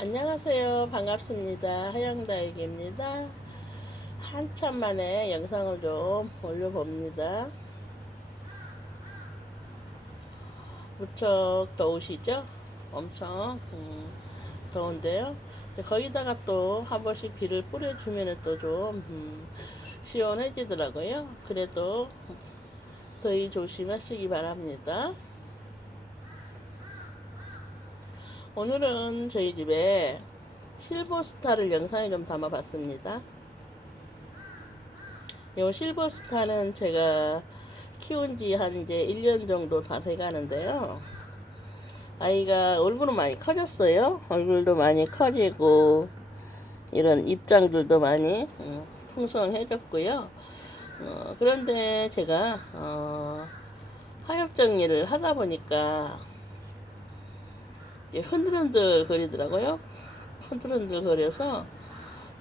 안녕하세요. 반갑습니다. 하양다육입니다. 한참 만에 영상을 좀 올려봅니다. 무척 더우시죠? 엄청 음, 더운데요. 거기다가 또 한 번씩 비를 뿌려주면 또좀 음, 시원해지더라고요. 그래도 더위 조심하시기 바랍니다. 오늘은 저희 집에 실버스타를 영상에 좀 담아봤습니다. 요 실버스타는 제가 키운 지 한 이제 1년 정도 다 돼가는데요. 아이가 얼굴은 많이 커졌어요. 얼굴도 많이 커지고, 이런 입장들도 많이 음, 풍성해졌고요. 어, 그런데 제가, 어, 하엽 정리를 하다 보니까, 흔들흔들 거리더라고요. 흔들흔들 거려서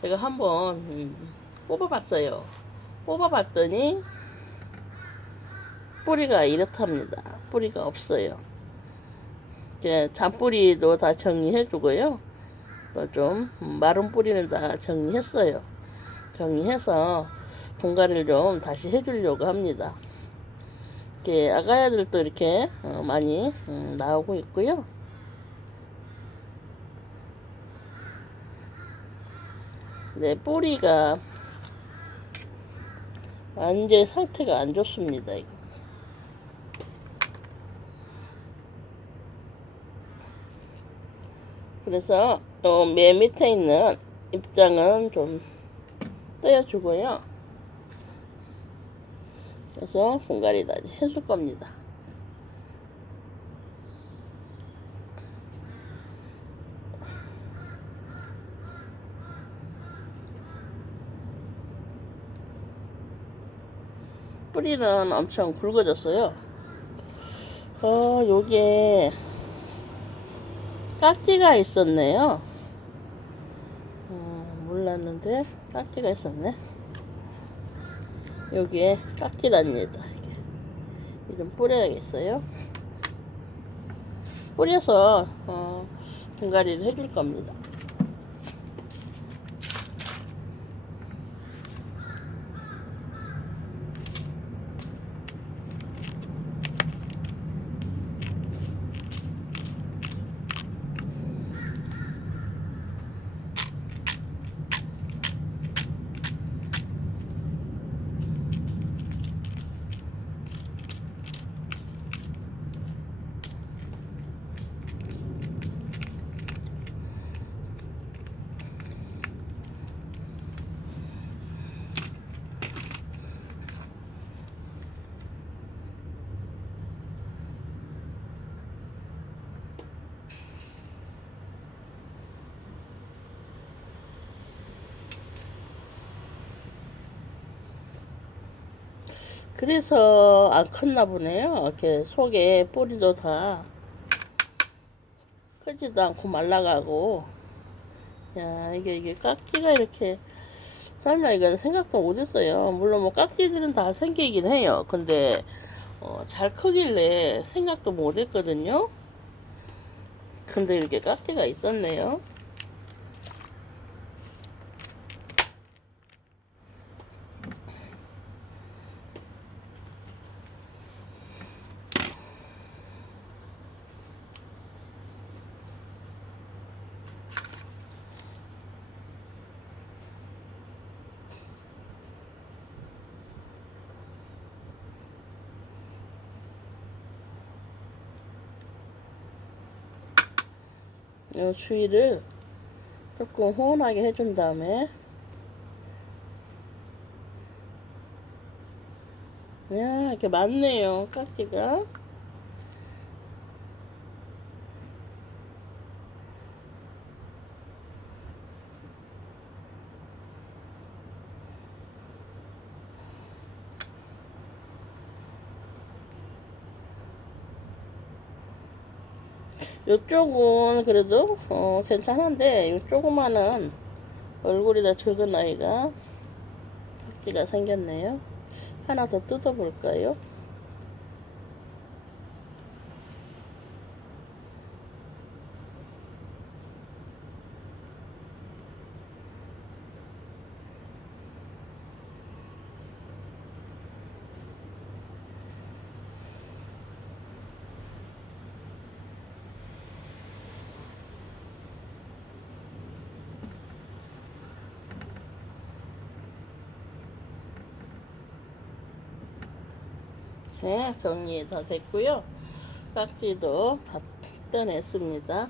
제가 한번 음, 뽑아봤어요. 뽑아봤더니 뿌리가 이렇답니다. 뿌리가 없어요. 이제 잔뿌리도 다 정리해주고요. 또 좀 마른 뿌리는 다 정리했어요. 정리해서 분갈이를 좀 다시 해주려고 합니다. 이렇게 아가야들도 이렇게 어, 많이 음, 나오고 있고요. 네, 뿌리가 완전 상태가 안 좋습니다. 그래서 어, 맨 밑에 있는 입장은 좀 떼어주고요. 그래서 분갈이 다 해줄 겁니다. 뿌리는 엄청 굵어졌어요. 어, 요게 깍지가 있었네요. 어, 몰랐는데 깍지가 있었네. 여기에 깍지랍니다. 이좀 뿌려야겠어요. 뿌려서 어, 분갈이를 해줄 겁니다. 그래서 안 컸나 보네요. 이렇게 속에 뿌리도 다 크지도 않고 말라가고. 야, 이게, 이게 깍지가 이렇게, 설마 이건 생각도 못했어요. 물론 뭐 깍지들은 다 생기긴 해요. 근데, 어, 잘 크길래 생각도 못했거든요. 근데 이렇게 깍지가 있었네요. 요 주위를 조금 호원하게 해준 다음에 야 이렇게 많네요 깍지가 요쪽은 그래도 어, 괜찮은데 요 조그마한 얼굴이 다 적은 아이가 깍지가 생겼네요. 하나 더 뜯어볼까요? 이렇게 정리 다 됐고요. 깍지도 다 떼냈습니다.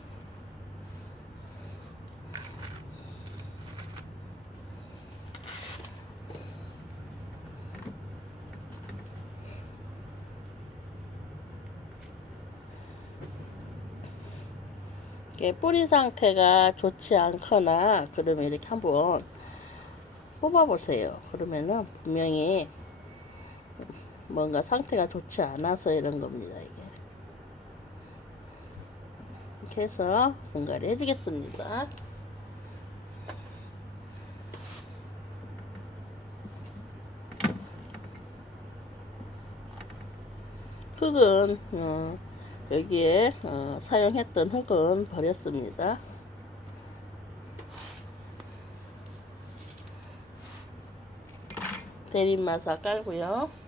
뿌리 상태가 좋지 않거나 그러면 이렇게 한번 뽑아보세요. 그러면은 분명히 뭔가 상태가 좋지 않아서 이런 겁니다. 이게 이렇게 해서 분갈이 해주겠습니다. 흙은 어, 여기에 어, 사용했던 흙은 버렸습니다. 대림마사 깔고요.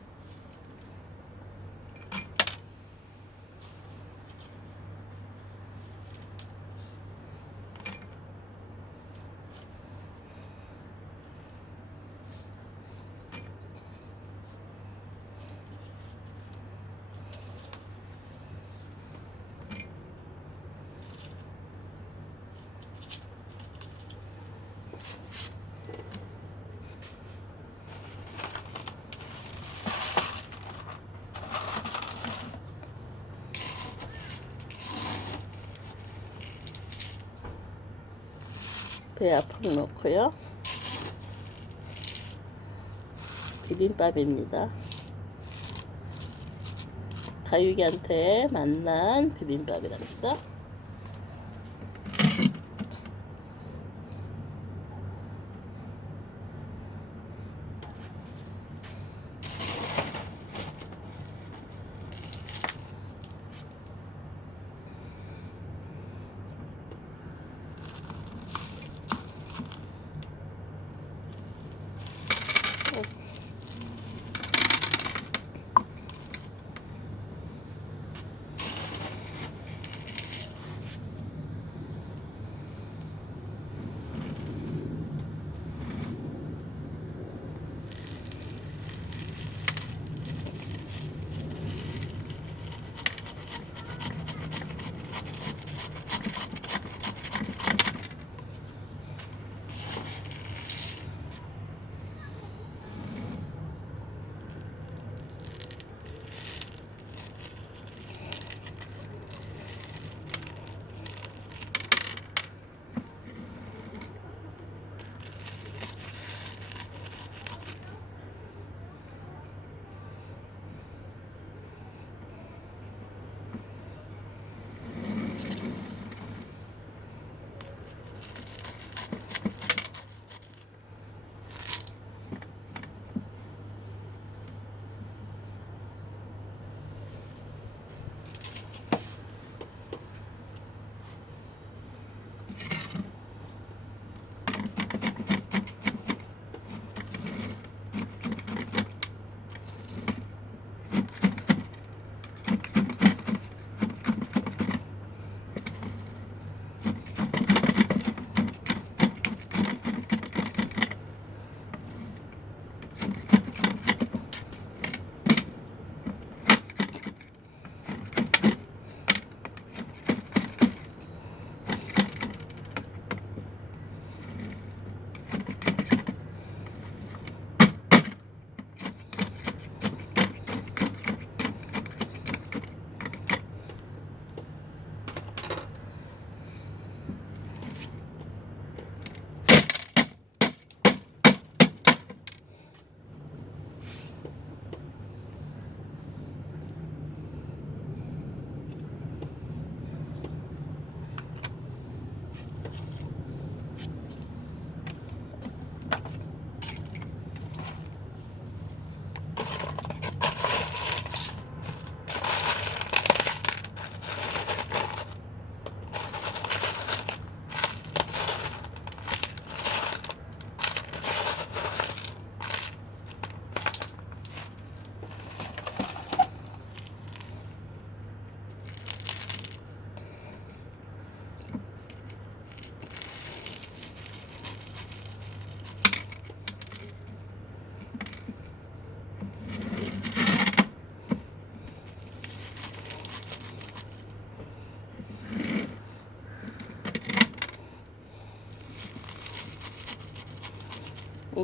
배아 팍 넣고요. 비빔밥입니다. 다육이한테 만난 비빔밥이랍니다.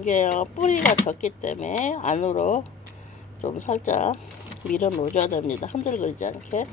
이게 뿌리가 졌기 때문에 안으로 좀 살짝 밀어 놓아줘야 됩니다. 흔들거리지 않게.